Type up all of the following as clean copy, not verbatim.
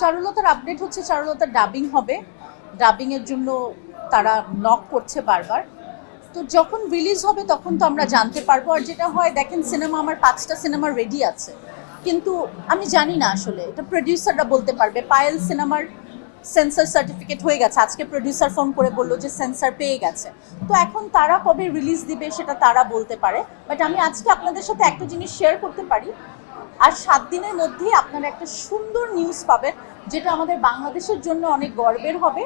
চারুলতার update হচ্ছে চারুলতার dubbing হবে, ডাবিংয়ের জন্য তারা নক করছে বারবার। তো যখন রিলিজ হবে তখন তো আমরা জানতে পারবো। আর যেটা হয় দেখেন, সিনেমা আমার 5টা সিনেমা রেডি আছে, কিন্তু আমি জানি না আসলে, এটা প্রডিউসাররা বলতে পারবে। পায়েল সিনেমার সেন্সর সার্টিফিকেট হয়ে গেছে, আজকে প্রডিউসার ফোন করে বললো যে সেন্সর পেয়ে গেছে। তো এখন তারা কবে রিলিজ দিবে সেটা তারা বলতে পারে। বাট আমি আজকে আপনাদের সাথে একটা জিনিস শেয়ার করতে পারি, আর 7 দিনের মধ্যেই আপনারা একটা সুন্দর নিউজ পাবেন, যেটা আমাদের বাংলাদেশের জন্য অনেক গর্বের হবে।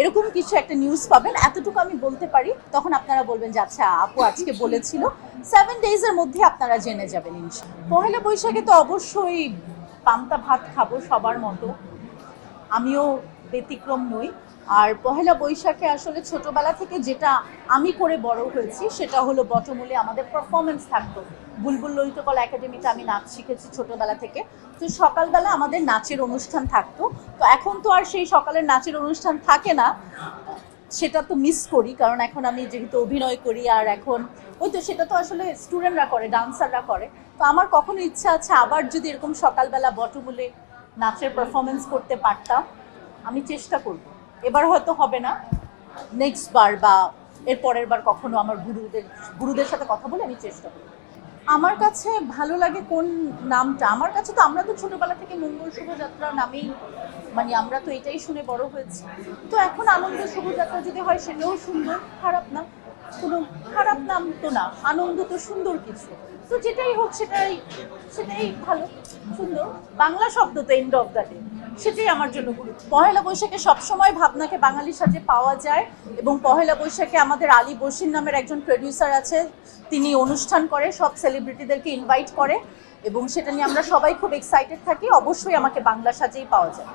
এরকম কিছু একটা নিউজ পাবেন, এতটুকু আমি বলতে পারি। তখন আপনারা বলবেন যে আচ্ছা আপু আজকে বলেছিল। 7 ডেজের মধ্যে আপনারা জেনে যাবেন ইনশাআল্লাহ। পহেলা বৈশাখে তো অবশ্যই পান্তা ভাত খাবো সবার মতো, আমিও ব্যতিক্রম নই। আর পহেলা বৈশাখে আসলে ছোটবেলা থেকে যেটা আমি করে বড় হয়েছি সেটা হলো বটমূলে আমাদের পারফরমেন্স থাকতো। বুলবুল ললিতকলা একাডেমিতে আমি নাচ শিখেছি ছোটবেলা থেকে। তো সকালবেলা আমাদের নাচের অনুষ্ঠান থাকতো। তো এখন তো আর সেই সকালের নাচের অনুষ্ঠান থাকে না, সেটা তো মিস করি, কারণ এখন আমি যেহেতু অভিনয় করি। আর এখন ওই তো সেটা তো আসলে স্টুডেন্টরা করে, ডান্সাররা করে। তো আমার কখনো ইচ্ছা আছে আবার যদি এরকম সকালবেলা বটমূলে নাচের পারফরমেন্স করতে পারতাম। আমি চেষ্টা করব, এবার হয়তো হবে না, নেক্সট বার বা এর পরের বার কখনো আমার গুরুদের সাথে কথা বলে আমি চেষ্টা করব। আমার কাছে ভালো লাগে কোন নামটা? আমার কাছে তো, আমরা তো ছোটবেলা থেকে মঙ্গল শোভাযাত্রা নামেই, মানে আমরা তো এটাই শুনে বড় হয়েছি। তো এখন আনন্দ শোভাযাত্রা যদি হয় সেটাও সুন্দর, খারাপ না। কোনো খারাপ নাম তো না, আনন্দ তো সুন্দর কিছু। তো যেটাই হোক সেটাই সেটাই ভালো, সুন্দর বাংলা শব্দ তো এন্ড অফ দ্য ডে, সেটাই আমার জন্য গুরুত্ব। পহেলা বৈশাখে সবসময় ভাবনাকে বাঙালির সাথে পাওয়া যায়। এবং পহেলা বৈশাখে আমাদের আলী বসির নামের একজন প্রডিউসার আছে, তিনি অনুষ্ঠান করে, সব সেলিব্রিটিদেরকে ইনভাইট করে, এবং সেটা নিয়ে আমরা সবাই খুব এক্সাইটেড থাকি। অবশ্যই আমাকে বাংলা সাজেই পাওয়া যায়।